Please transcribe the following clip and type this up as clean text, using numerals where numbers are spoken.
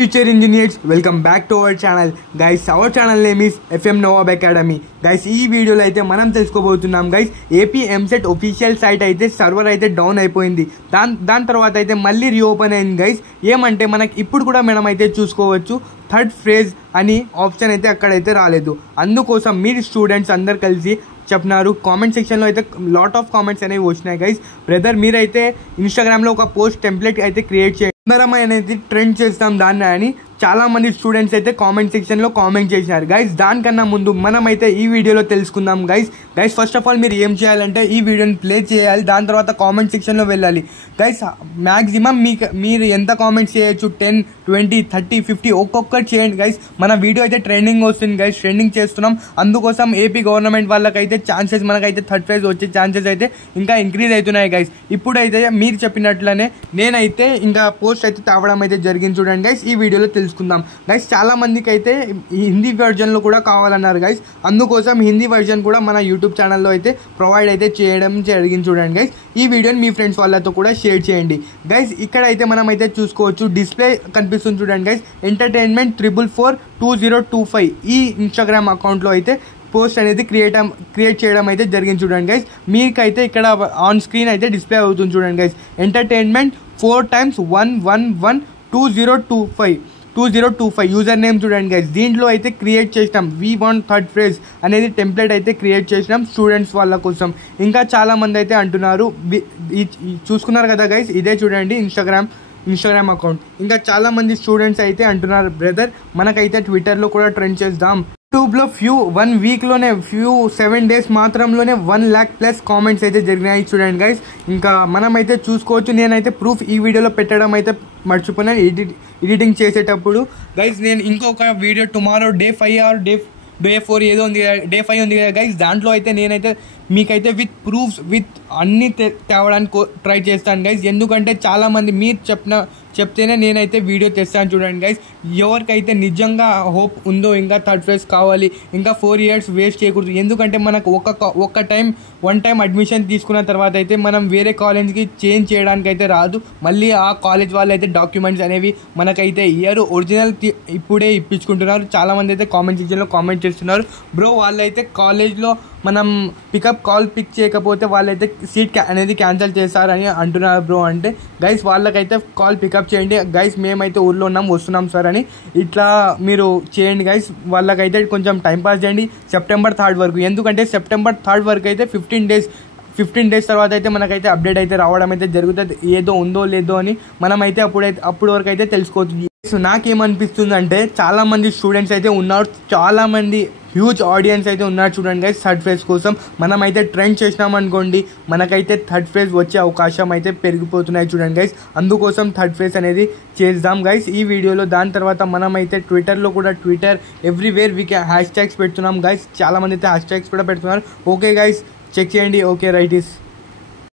Future engineers, welcome back to our channel. Guys, our channel name is FM Nova Academy. Guys, ఈ వీడియోలో అయితే మనం తెలుసుకోబోతున్నాం guys. AP MCET official site అయితే server అయితే down అయిపోయింది. దాని తర్వాత అయితే మళ్ళీ రీఓపెన్ అయింది guys. ఏమంటే మనకి ఇప్పుడు కూడా మనం అయితే చూసుకోవచ్చు థర్డ్ ఫేజ్ అని ఆప్షన్ అయితే అక్కడైతే రాలేదు. అందుకోసం మీరు స్టూడెంట్స్ అందరు కలిసి చెప్తున్నారు. కామెంట్ సెక్షన్లో అయితే లాట్ ఆఫ్ కామెంట్స్ అనేవి వచ్చినాయి గైస్. బ్రదర్ మీరైతే ఇన్స్టాగ్రామ్లో ఒక పోస్ట్ టెంప్లెట్ అయితే క్రియేట్ చేయండి, అందరం అనేది ట్రెండ్ చేస్తాం దాన్ని అని చాలా మంది స్టూడెంట్స్ అయితే కామెంట్ సెక్షన్లో కామెంట్ చేసినారు గైస్. దానికన్నా ముందు మనం అయితే ఈ వీడియోలో తెలుసుకుందాం గైస్. ఫస్ట్ ఆఫ్ ఆల్ మీరు ఏం చేయాలంటే ఈ వీడియోని ప్లే చేయాలి, దాని తర్వాత కామెంట్ సెక్షన్లో వెళ్ళాలి గైస్. మ్యాక్సిమం మీరు ఎంత కామెంట్స్ చేయొచ్చు, 10, 20, 30, 50 ఒక్కొక్కటి చేయండి గైస్. మన వీడియో అయితే ట్రెండింగ్ వస్తుంది గైస్, ట్రెండింగ్ చేస్తున్నాం. అందుకోసం ఏపీ గవర్నమెంట్ వాళ్ళకైతే ఛాన్సెస్, మనకైతే థర్డ్ ఫేజ్ వచ్చే ఛాన్సెస్ అయితే ఇంకా ఇంక్రీజ్ అవుతున్నాయి గైస్. ఇప్పుడైతే మీరు చెప్పినట్లనే నేనైతే ఇంకా పోస్ట్ అయితే తేవడం అయితే జరిగింది చూడండి గైస్. ఈ వీడియోలో తెలుసుకుందాం గైస్. చాలా మందికి అయితే హిందీ వర్జన్లో కూడా కావాలన్నారు గైస్. అందుకోసం హిందీ వర్జన్ కూడా మన యూట్యూబ్ ఛానల్లో అయితే ప్రొవైడ్ అయితే చేయడం జరిగింది చూడండి గైస్. ఈ వీడియోని మీ ఫ్రెండ్స్ వాళ్ళతో కూడా షేర్ చేయండి గైస్. ఇక్కడ అయితే మనం అయితే చూసుకోవచ్చు, డిస్ప్లే కనిపిస్తుంది చూడండి గైస్. ఎంటర్టైన్మెంట్ 4442025 ఈ ఇన్స్టాగ్రామ్ అకౌంట్లో అయితే పోస్ట్ అనేది క్రియేట్ చేయడం అయితే జరిగింది చూడండి గైస్. మీకైతే ఇక్కడ ఆన్ స్క్రీన్ అయితే డిస్ప్లే అవుతుంది చూడండి guys. Entertainment 4 times 1112025 user name చూడండి గైస్. దీంట్లో అయితే క్రియేట్ చేసినాం వి వాంట్ థర్డ్ ఫేజ్ అనేది టెంప్లెట్ అయితే క్రియేట్ చేసినాం స్టూడెంట్స్ వాళ్ళ కోసం. ఇంకా చాలా మంది అయితే అంటున్నారు, చూసుకున్నారు కదా గైస్, ఇదే చూడండి ఇన్స్టాగ్రామ్ అకౌంట్. ఇంకా చాలా మంది స్టూడెంట్స్ అయితే అంటున్నారు బ్రదర్ మనకైతే ట్విట్టర్లో కూడా ట్రెండ్ చేద్దాం. యూట్యూబ్లో 1 వీక్లోనే 7 days మాత్రంలోనే 1 lakh+ కామెంట్స్ అయితే జరిగినాయి చూడండి గైస్. ఇంకా మనమైతే చూసుకోవచ్చు. నేనైతే ప్రూఫ్ ఈ వీడియోలో పెట్టడం అయితే మర్చిపోయినాను ఎడిటింగ్ చేసేటప్పుడు గైస్. నేను ఇంకొక video tomorrow day 5 or day 4 ఏదో ఉంది, డే 5 ఉంది కదా గైస్. దాంట్లో అయితే నేనైతే మీకైతే విత్ ప్రూఫ్స్ విత్ అన్నీ తేవడానికి ట్రై చేస్తాను గైస్. ఎందుకంటే చాలామంది మీరు చెప్తేనే నేనైతే వీడియో తెస్తాను చూడండి గైస్. ఎవరికైతే నిజంగా హోప్ ఉందో ఇంకా థర్డ్ ఫేజ్ కావాలి, ఇంకా 4 years వేస్ట్ చేయకూడదు. ఎందుకంటే మనకు వన్ టైం అడ్మిషన్ తీసుకున్న తర్వాత అయితే మనం వేరే కాలేజ్కి చేంజ్ చేయడానికి అయితే రాదు. మళ్ళీ ఆ కాలేజ్ వాళ్ళు అయితే డాక్యుమెంట్స్ అనేవి మనకైతే ఇయ్యారు, ఒరిజినల్ ఇప్పుడే ఇప్పించుకుంటున్నారు. చాలామంది అయితే కామెంట్ సెక్షన్లో కామెంట్ చేస్తున్నారు, బ్రో వాళ్ళైతే కాలేజ్లో మనం కాల్ పిక్ చేయకపోతే వాళ్ళైతే సీట్ అనేది క్యాన్సిల్ చేస్తారని అంటున్నారు బ్రో. అంటే గైస్ వాళ్ళకైతే కాల్ పికప్ చేయండి గైస్, మేమైతే ఊర్లో వస్తున్నాం సార్ అని ఇట్లా మీరు చేయండి గైస్. వాళ్ళకైతే కొంచెం టైంపాస్ చేయండి September 3rd వరకు. ఎందుకంటే September 3rd వరకు అయితే 15 days తర్వాత అయితే మనకైతే అప్డేట్ అయితే రావడం అయితే జరుగుతుంది, ఏదో ఉందో లేదో అని మనమైతే అప్పుడు వరకు అయితే తెలుసుకోవచ్చు. నాకేమనిపిస్తుంది అంటే చాలా మంది స్టూడెంట్స్ అయితే ఉన్నారు, చాలా మంది హ్యూజ్ ఆడియన్స్ అయితే ఉన్నారు చూడండి గైస్. థర్డ్ ఫేజ్ కోసం మనమైతే ట్రెండ్ చేసినామనుకోండి, మనకైతే థర్డ్ ఫేజ్ వచ్చే అవకాశం అయితే పెరిగిపోతున్నాయి చూడండి గైస్. అందుకోసం థర్డ్ ఫేజ్ అనేది చేద్దాం గైస్ ఈ వీడియోలో. దాని తర్వాత మనమైతే ట్విట్టర్లో కూడా ఎవ్రీవేర్ హ్యాష్ ట్యాగ్స్ పెడుతున్నాం గైస్. చాలా మంది అయితే హ్యాష్ ట్యాగ్స్ కూడా పెడుతున్నారు. ఓకే గైస్ చెక్ చేయండి. Okay right is